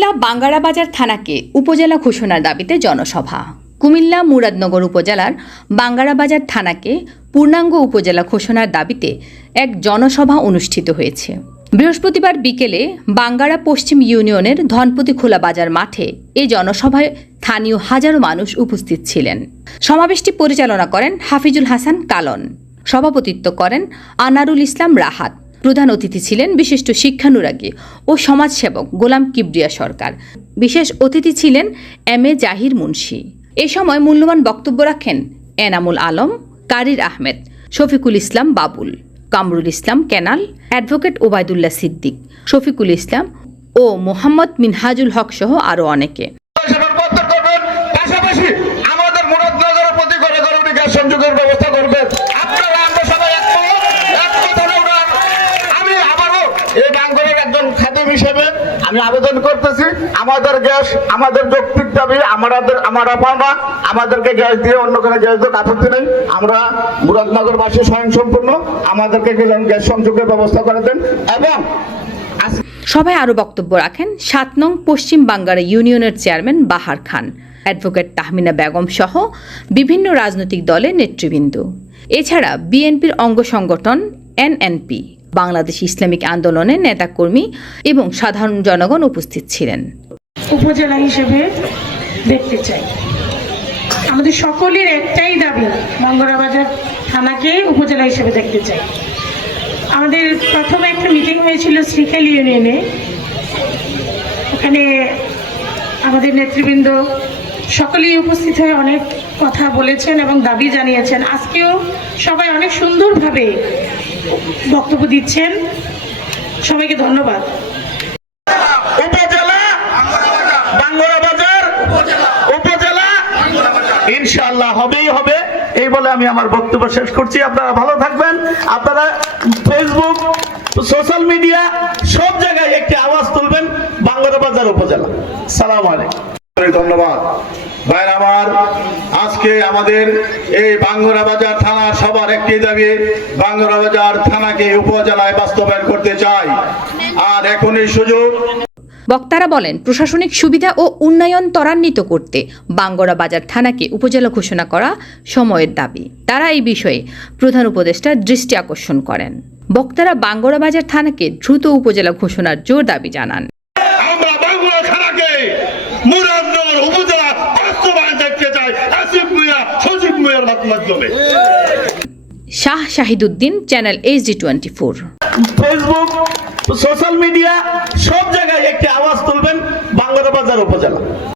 কুমিল্লা বাঙ্গারাবাজার থানাকে উপজেলা ঘোষণার দাবিতে জনসভা। কুমিল্লা মুরাদনগর উপজেলার বাঙ্গারাবাজার থানাকে পূর্ণাঙ্গ উপজেলা ঘোষণার দাবিতে এক জনসভা অনুষ্ঠিত হয়েছে। বৃহস্পতিবার বিকেলে বাঙ্গারা পশ্চিম ইউনিয়নের ধনপতি খোলা বাজার মাঠে এই জনসভায় স্থানীয় হাজারো মানুষ উপস্থিত ছিলেন। সমাবেশটি পরিচালনা করেন হাফিজুল হাসান কালন, সভাপতিত্ব করেন আনারুল ইসলাম রাহাত। প্রধান অতিথি ছিলেন বিশিষ্ট শিক্ষানুরাগী ও সমাজসেবক গোলাম কিবরিয়া সরকার। বিশেষ অতিথি ছিলেন এম.এ. জাহির মুন্সি। এ সময় মূল্যবান বক্তব্য রাখেন এনামুল আলম, কারির আহমেদ, শফিকুল ইসলাম বাবুল, কামরুল ইসলাম কেনাল, অ্যাডভোকেট ওবায়দুল্লাহ সিদ্দিক, শফিকুল ইসলাম ও মোহাম্মদ মিনহাজুল হক সহ আরও অনেকে। আমি আবেদন করতেছি, আমাদের গ্যাস আমাদের যৌক্তিক দাবি, আমরা পাওনা, আমাদেরকে গ্যাস দিয়ে অন্য কোনো গ্যাস দিয়ে আপত্তি নেই। আমরা মুরাদনগরবাসী স্বয়ংসম্পূর্ণ, আমাদেরকে গ্যাস সংযোগের ব্যবস্থা করে দেন। এবং সভায় আরও বক্তব্য রাখেন ৭ নং পশ্চিম বাঙ্গারা ইউনিয়নের চেয়ারম্যান বাহার খান, অ্যাডভোকেট তাহমিনা বেগম সহ বিভিন্ন রাজনৈতিক দলের নেতৃবৃন্দ। এছাড়া বিএনপির অঙ্গ সংগঠন এনএনপি, বাংলাদেশ ইসলামিক আন্দোলনের নেতাকর্মী এবং সাধারণ জনগণ উপস্থিত ছিলেন। উপজেলা হিসেবে দেখতে চাই, আমাদের সকলের একটাই দাবি, বাঙ্গারাবাজার থানাকে উপজেলা হিসেবে দেখতে চাই। আমাদের প্রথমে একটা মিটিং হয়েছিল শ্রীখাল ইউনিয়নে, ওখানে আমাদের নেতৃবৃন্দ সকলেই উপস্থিত হয়ে অনেক কথা বলেছেন এবং দাবি জানিয়েছেন। আজকেও সবাই অনেক সুন্দরভাবে বক্তব্য দিচ্ছেন, সবাইকে ধন্যবাদ। উপজেলা বাঙ্গারাবাজার উপজেলা ইনশাআল্লাহ হবেই হবে, এই বলে আমি আমার বক্তব্য শেষ করছি। আপনারা ভালো থাকবেন। আপনারা ফেসবুক, সোশ্যাল মিডিয়া সব জায়গায় একটি আওয়াজ তুলবেন, বাঙ্গারাবাজার উপজেলা। সালাম আলাইকুম। ধন্যবাদ ভাইরা আমার। আজকে আমাদের এই বাঙ্গারাবাজার থানা সবার একটি দাবি, বাঙ্গারাবাজার থানাকে উপজেলায় বাস্তবায়ন করতে চাই। আর এখনই সুযোগ। বক্তারা বলেন, প্রশাসনিক সুবিধা ও উন্নয়ন ত্বরান্বিত করতে বাঙ্গারাবাজার থানাকে উপজেলা ঘোষণা করা সময়ের দাবি। তারা এই বিষয়ে প্রধান উপদেষ্টার দৃষ্টি আকর্ষণ করেন। বক্তারা বাঙ্গারাবাজার থানাকে দ্রুত উপজেলা ঘোষণার জোর দাবি জানান। আমরা বাঙ্গারা থানাকে মুরাদনগর উপজেলা বাস্তবায়ন দেখতে চাই, আসিফ মিয়া, সজীব মিয়ার মাধ্যমে। Shah Shahiduddin, channel HD24। Facebook, social media সব জায়গায় একটি আওয়াজ তুলবেন, বাঙ্গারাবাজার উপজেলা।